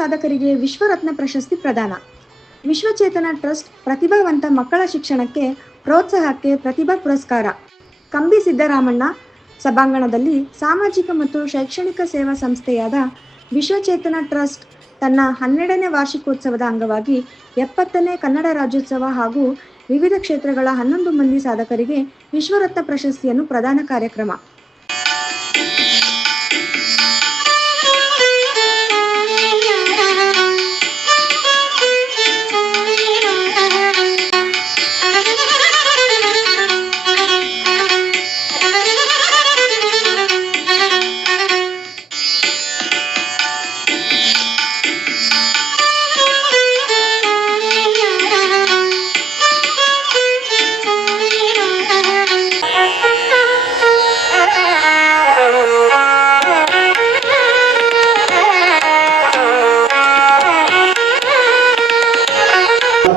ಸಾಧಕರಿಗೆ ವಿಶ್ವರತ್ನ ಪ್ರಶಸ್ತಿ ಪ್ರದಾನ. ವಿಶ್ವಚೇತನ ಟ್ರಸ್ಟ್ ಪ್ರತಿಭಾವಂತ ಮಕ್ಕಳ ಶಿಕ್ಷಣಕ್ಕೆ ಪ್ರೋತ್ಸಾಹಕ್ಕೆ ಪ್ರತಿಭಾ ಪುರಸ್ಕಾರ. ಕಂಬಿ ಸಿದ್ದರಾಮಣ್ಣ ಸಭಾಂಗಣದಲ್ಲಿ ಸಾಮಾಜಿಕ ಮತ್ತು ಶೈಕ್ಷಣಿಕ ಸೇವಾ ಸಂಸ್ಥೆಯಾದ ವಿಶ್ವಚೇತನ ಟ್ರಸ್ಟ್ ತನ್ನ ಹನ್ನೆರಡನೇ ವಾರ್ಷಿಕೋತ್ಸವದ ಅಂಗವಾಗಿ ಎಪ್ಪತ್ತನೇ ಕನ್ನಡ ರಾಜ್ಯೋತ್ಸವ ಹಾಗೂ ವಿವಿಧ ಕ್ಷೇತ್ರಗಳ ಹನ್ನೊಂದು ಮಂದಿ ಸಾಧಕರಿಗೆ ವಿಶ್ವರತ್ನ ಪ್ರಶಸ್ತಿಯನ್ನು ಪ್ರದಾನ ಕಾರ್ಯಕ್ರಮ.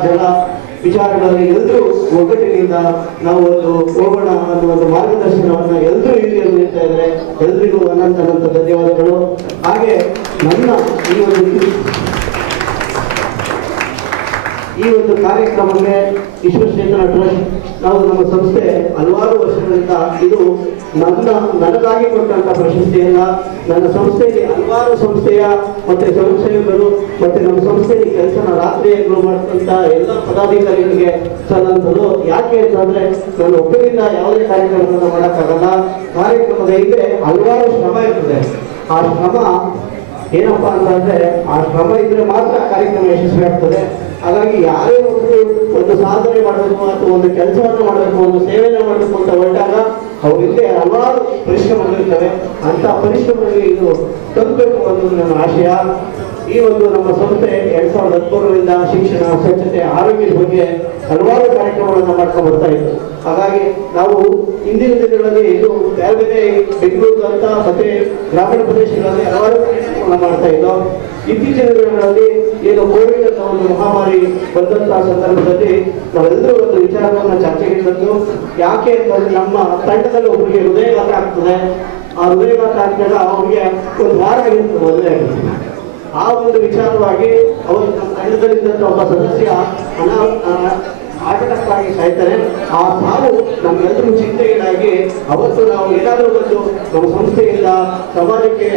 ಜನ ವಿಚಾರಗಳಲ್ಲಿ ಎಲ್ಲರೂ ಒಗ್ಗಟ್ಟಿನಿಂದ ನಾವು ಒಂದು ಹೋಗೋಣ ಅನ್ನೋ ಒಂದು ಮಾರ್ಗದರ್ಶನವನ್ನ ಎಲ್ಲರೂ ಇಲ್ಲಿ ನೀಡ್ತಾ ಇದ್ದಾರೆ. ಎಲ್ರಿಗೂ ಅನಂತ ಧನ್ಯವಾದಗಳು. ಹಾಗೆ ನನ್ನ ಈ ಒಂದು ಈ ಒಂದು ಕಾರ್ಯಕ್ರಮಕ್ಕೆ ವಿಶ್ವಚೇತನ ಟ್ರಸ್ಟ್ ನಾವು ನಮ್ಮ ಸಂಸ್ಥೆ ಹಲವಾರು ವರ್ಷಗಳಿಂದ ಇದು ನನ್ನ ನನಗಾಗಿ ಕೊಟ್ಟಂತ ಪ್ರಶಸ್ತಿಯಲ್ಲ ನನ್ನ ಸಂಸ್ಥೆಯಲ್ಲಿ ಹಲವಾರು ಸಂಸ್ಥೆಯ ಮತ್ತೆ ಸ್ವಯಂಸೇವಕರು ಮತ್ತೆ ನಮ್ಮ ಸಂಸ್ಥೆಯಲ್ಲಿ ಕೆಲಸನ ರಾತ್ರಿಯನ್ನು ಮಾಡ್ತಂತ ಎಲ್ಲ ಪದಾಧಿಕಾರಿಗಳಿಗೆ ಸಲ್ಲಂತದ್ದು ಯಾಕೆ ಅಂತಂದ್ರೆ ನಾನು ಒಬ್ಬರಿಂದ ಯಾವುದೇ ಕಾರ್ಯಕ್ರಮವನ್ನು ಮಾಡೋಕ್ಕಾಗಲ್ಲ. ಕಾರ್ಯಕ್ರಮದ ಹಿಂದೆ ಹಲವಾರು ಶ್ರಮ ಇರ್ತದೆ. ಆ ಶ್ರಮ ಏನಪ್ಪಾ ಅಂತಂದ್ರೆ ಆ ಶ್ರಮ ಇದ್ರೆ ಮಾತ್ರ ಕಾರ್ಯಕ್ರಮ ಯಶಸ್ವಿ ಆಗ್ತದೆ ಹಾಗಾಗಿ ಯಾರೇ ಒಂದು ಒಂದು ಸಾಧನೆ ಮಾಡಬೇಕು ಅಥವಾ ಒಂದು ಕೆಲಸವನ್ನು ಮಾಡಬೇಕು, ಒಂದು ಸೇವೆಯನ್ನು ಮಾಡಬೇಕು ಅಂತ ಹೊರಟಾಗ ಅವ್ರ ಹಿಂದೆ ಹಲವಾರು ಪರಿಶ್ರಮಗಳಿರ್ತವೆ. ಅಂತ ಪರಿಶ್ರಮಗಳಿಗೆ ಇದು ತಂದಬೇಕು ಅನ್ನೋದು ನನ್ನ ಆಶಯ. ಈ ಒಂದು ನಮ್ಮ ಸಂಸ್ಥೆ ಎರಡ್ ಸಾವಿರದ ಹದಿಮೂರರಿಂದ ಶಿಕ್ಷಣ, ಸ್ವಚ್ಛತೆ, ಆರೋಗ್ಯದ ಬಗ್ಗೆ ಹಲವಾರು ಕಾರ್ಯಕ್ರಮಗಳನ್ನು ಮಾಡ್ಕೊಂಡು ಬರ್ತಾ ಇತ್ತು ಹಾಗಾಗಿ ನಾವು ಇಂದಿನ ದಿನಗಳಲ್ಲಿ ಇದು ಬೇರೆ ಬೇರೆ ಬೆಂಗಳೂರು ಅಂತ ಮತ್ತೆ ಗ್ರಾಮೀಣ ಪ್ರದೇಶಗಳಲ್ಲಿ ಹಲವಾರು ಕಾರ್ಯಕ್ರಮಗಳನ್ನ ಮಾಡ್ತಾ ಇದ್ದೋ, ಇತ್ತೀಚಿನ ದಿನಗಳಲ್ಲಿ ಏನು ಕೋವಿಡ್ ಅಂತ ಒಂದು ಮಹಾಮಾರಿ ಬಂದಂತಹ ಸಂದರ್ಭದಲ್ಲಿ ನಾವೆಲ್ಲರೂ ಒಂದು ವಿಚಾರವನ್ನ ಚರ್ಚೆಗೆ ತಂದು, ಯಾಕೆ ಅಂತಂದ್ರೆ ನಮ್ಮ ತಂಡದಲ್ಲಿ ಒಬ್ಬರಿಗೆ ಹೃದಯಘಾತ ಆಗ್ತದೆ. ಆ ಹೃದಯಘಾತ ಆಗ್ತದೆ ಅವ್ರಿಗೆ ಒಂದು ವಾರ ಆಗಿರ್ತದೆ ಮೊದಲೇ. ಆ ಒಂದು ವಿಚಾರವಾಗಿ ಅವರು ತಂಡದಲ್ಲಿದ್ದಂಥ ಒಬ್ಬ ಸದಸ್ಯ ಅನಾ ಆಟಕ್ಕಾಗಿ ಸಾಯ್ತಾರೆ. ಆ ಸಾವು ನಮ್ಮೆಲ್ಲರೂ ಚಿಂತೆಗೀಡಾಗಿ ಅವತ್ತು ನಾವು ಏನಾದರೂ ಒಂದು ನಮ್ಮ ಸಂಸ್ಥೆಯಿಂದ ಸಮಾಜಕ್ಕೆ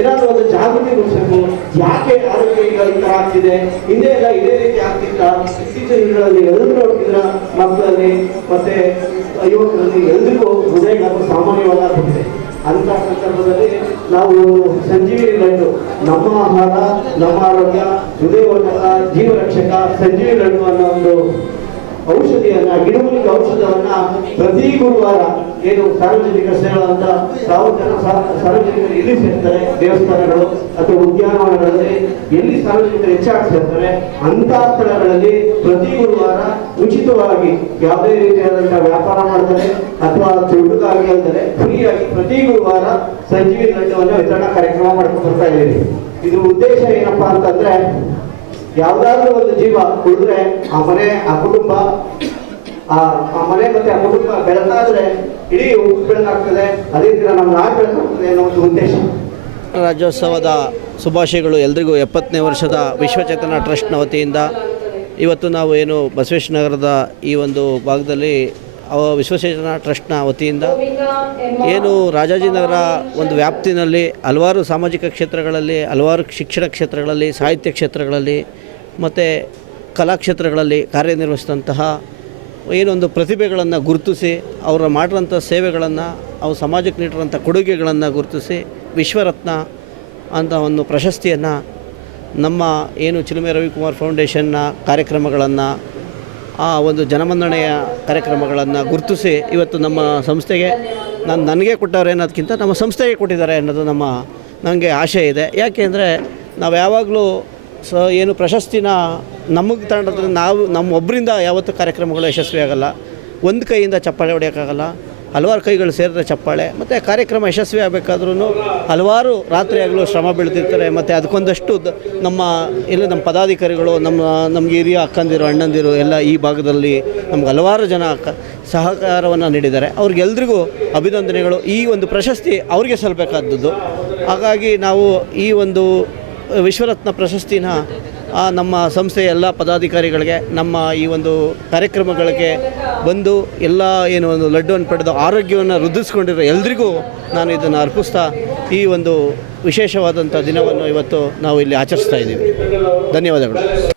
ಏನಾದರೂ ಒಂದು ಜಾಗೃತಿ ಮೂಡಿಸಬೇಕು. ಯಾಕೆ ಆರೋಗ್ಯ ಈಗ ಈ ತರ ಆಗ್ತಿದೆ? ಹಿಂದೆ ಎಲ್ಲ ಇದೇ ರೀತಿ ಆಗ್ತಿತ್ತ. ಇತ್ತೀಚಿನ ದಿನಗಳಲ್ಲಿ ಎಲ್ಲರೂ ನೋಡ್ತಿದ್ರ ಮಕ್ಕಳಲ್ಲಿ, ಮತ್ತೆ ಯುವಕರಲ್ಲಿ ಎಲ್ರಿಗೂ ಹೃದಯಗಳು ಸಾಮಾನ್ಯವಾದ ಆಗ್ತಿದೆ ಅಂತ ಸಂದರ್ಭದಲ್ಲಿ ನಾವು ಸಂಜೀವಿನಿ ಲಡ್ಡು ನಮ್ಮ ಆಹಾರ, ನಮ್ಮ ಆರೋಗ್ಯ ಹೃದಯವರ್ಧಕ ಜೀವರಕ್ಷಕ ಸಂಜೀವಿ ಲಡ್ಡು ಅನ್ನೋ ಒಂದು ಔಷಧಿಯನ್ನ, ಗಿಡಮೂಲಿಕೆ ಔಷಧವನ್ನ ಪ್ರತಿ ಗುರುವಾರ ಏನು ಸಾರ್ವಜನಿಕ ಸೇವಾ ಅಂತ ಸಾವಿರ ಜನ ಸಾರ್ವಜನಿಕರು ಎಲ್ಲಿ ಸೇರ್ತಾರೆ? ದೇವಸ್ಥಾನಗಳು ಅಥವಾ ಉದ್ಯಾನವನಗಳಲ್ಲಿ ಎಲ್ಲಿ ಸಾರ್ವಜನಿಕರು ಹೆಚ್ಚಾಗಿ ಸೇರ್ತಾರೆ? ಅಂತ ಸ್ಥಳಗಳಲ್ಲಿ ಪ್ರತಿ ಗುರುವಾರ ಉಚಿತವಾಗಿ ಯಾವುದೇ ರೀತಿಯಾದಂತಹ ವ್ಯಾಪಾರ ಮಾಡ್ತಾರೆ ಅಥವಾ ದುಡ್ಡುಗಾಗಿ ಅಂದರೆ ಫ್ರೀಯಾಗಿ ಪ್ರತಿ ಗುರುವಾರ ಸಂಜೀವಿ ಲಡ್ಡವನ್ನು ವಿತರಣಾ ಕಾರ್ಯಕ್ರಮ ಮಾಡ್ಕೊಂಡು ಬರ್ತಾ ಇದ್ದೀವಿ. ಇದು ಉದ್ದೇಶ ಏನಪ್ಪಾ ಅಂತಂದ್ರೆ, ಯಾವ್ದಾದ್ರು ಒಂದು ಜೀವ ಉಳಿದ್ರೆ ಆ ಮನೆ, ಆ ಕುಟುಂಬ ಆ ಮನೆ ಮತ್ತೆ ಆ ಕುಟುಂಬ ಬೆಳಕಾದ್ರೆ ಇಡೀ ಊರು ಬೆಳಕಾಗ್ತದೆ ಅದೇ ದಿನ ನಮ್ಮ ನಾಡು ಬೆಳಕಾಗ್ತದೆ ಅನ್ನೋ ಒಂದು ಉದ್ದೇಶ. ರಾಜ್ಯೋತ್ಸವದ ಶುಭಾಶಯಗಳು ಎಲ್ರಿಗೂ. ಎಪ್ಪತ್ತನೇ ವರ್ಷದ ವಿಶ್ವಚೇತನ ಟ್ರಸ್ಟ್ನ ವತಿಯಿಂದ ಇವತ್ತು ನಾವು ಏನು ಬಸವೇಶ್ವರನಗರದ ಈ ಒಂದು ಭಾಗದಲ್ಲಿ ವಿಶ್ವಚೇತನ ಟ್ರಸ್ಟ್ನ ವತಿಯಿಂದ ಏನು ರಾಜಾಜಿನಗರ ಒಂದು ವ್ಯಾಪ್ತಿನಲ್ಲಿ ಹಲವಾರು ಸಾಮಾಜಿಕ ಕ್ಷೇತ್ರಗಳಲ್ಲಿ, ಹಲವಾರು ಶಿಕ್ಷಣ ಕ್ಷೇತ್ರಗಳಲ್ಲಿ, ಸಾಹಿತ್ಯ ಕ್ಷೇತ್ರಗಳಲ್ಲಿ, ಮತ್ತು ಕಲಾಕ್ಷೇತ್ರಗಳಲ್ಲಿ ಕಾರ್ಯನಿರ್ವಹಿಸಿದಂತಹ ಏನೊಂದು ಪ್ರತಿಭೆಗಳನ್ನು ಗುರುತಿಸಿ, ಅವರ ಮಾಡಿರೋಂಥ ಸೇವೆಗಳನ್ನು ಅವ್ರು ಸಮಾಜಕ್ಕೆ ನೀಡಿರೋಂಥ ಕೊಡುಗೆಗಳನ್ನು ಗುರುತಿಸಿ, ವಿಶ್ವರತ್ನ ಅಂತ ಒಂದು ಪ್ರಶಸ್ತಿಯನ್ನು, ನಮ್ಮ ಏನು ಚಿಲುಮೆ ರವಿಕುಮಾರ್ ಫೌಂಡೇಶನ್ನ ಕಾರ್ಯಕ್ರಮಗಳನ್ನು, ಆ ಒಂದು ಜನಮನ್ನಣೆಯ ಕಾರ್ಯಕ್ರಮಗಳನ್ನು ಗುರುತಿಸಿ ಇವತ್ತು ನಮ್ಮ ಸಂಸ್ಥೆಗೆ ನಾನು ನನಗೆ ಕೊಟ್ಟವ್ರೆ ಅನ್ನೋದಕ್ಕಿಂತ ನಮ್ಮ ಸಂಸ್ಥೆಗೆ ಕೊಟ್ಟಿದ್ದಾರೆ ಅನ್ನೋದು ನಮ್ಮ ನನಗೆ ಆಶೆ ಇದೆ. ಯಾಕೆಂದರೆ ನಾವು ಯಾವಾಗಲೂ ಸೊ ಏನು ಪ್ರಶಸ್ತಿನ ನಮಗೆ ತಗೊಂಡ್ರೆ ನಾವು ನಮ್ಮ ಒಬ್ಬರಿಂದ ಯಾವತ್ತೂ ಕಾರ್ಯಕ್ರಮಗಳು ಯಶಸ್ವಿ ಆಗಲ್ಲ ಒಂದು ಕೈಯಿಂದ ಚಪ್ಪಾಳೆ ಹೊಡೆಯೋಕ್ಕಾಗಲ್ಲ. ಹಲವಾರು ಕೈಗಳು ಸೇರಿದ್ರೆ ಚಪ್ಪಾಳೆ. ಮತ್ತು ಕಾರ್ಯಕ್ರಮ ಯಶಸ್ವಿ ಆಗಬೇಕಾದ್ರೂ ಹಲವಾರು ರಾತ್ರಿಯಾಗಲೂ ಶ್ರಮ ಬೀಳ್ತಿರ್ತಾರೆ. ಮತ್ತು ಅದಕ್ಕೊಂದಷ್ಟು ನಮ್ಮ ಇಲ್ಲಿ ನಮ್ಮ ಪದಾಧಿಕಾರಿಗಳು, ನಮ್ಮ ನಮಗೆ ಹಿರಿಯ ಅಕ್ಕಂದಿರು, ಅಣ್ಣಂದಿರು ಎಲ್ಲ ಈ ಭಾಗದಲ್ಲಿ ನಮ್ಗೆ ಹಲವಾರು ಜನ ಸಹಕಾರವನ್ನು ನೀಡಿದ್ದಾರೆ. ಅವ್ರಿಗೆಲ್ರಿಗೂ ಅಭಿನಂದನೆಗಳು. ಈ ಒಂದು ಪ್ರಶಸ್ತಿ ಅವ್ರಿಗೆ ಸಲ್ಲಬೇಕಾದದ್ದು ಹಾಗಾಗಿ ನಾವು ಈ ಒಂದು ವಿಶ್ವರತ್ನ ಪ್ರಶಸ್ತಿನ ನಮ್ಮ ಸಂಸ್ಥೆಯ ಎಲ್ಲ ಪದಾಧಿಕಾರಿಗಳಿಗೆ, ನಮ್ಮ ಈ ಒಂದು ಕಾರ್ಯಕ್ರಮಗಳಿಗೆ ಬಂದು ಎಲ್ಲ ಏನು ಒಂದು ಲಡ್ಡುವನ್ನು ಪಡೆದು ಆರೋಗ್ಯವನ್ನು ವೃದ್ಧಿಸ್ಕೊಂಡಿರೋ ಎಲ್ರಿಗೂ ನಾನು ಇದನ್ನು ಅರ್ಪಿಸ್ತಾ ಈ ಒಂದು ವಿಶೇಷವಾದಂಥ ದಿನವನ್ನು ಇವತ್ತು ನಾವು ಇಲ್ಲಿ ಆಚರಿಸ್ತಾ ಇದ್ದೀವಿ. ಧನ್ಯವಾದಗಳು.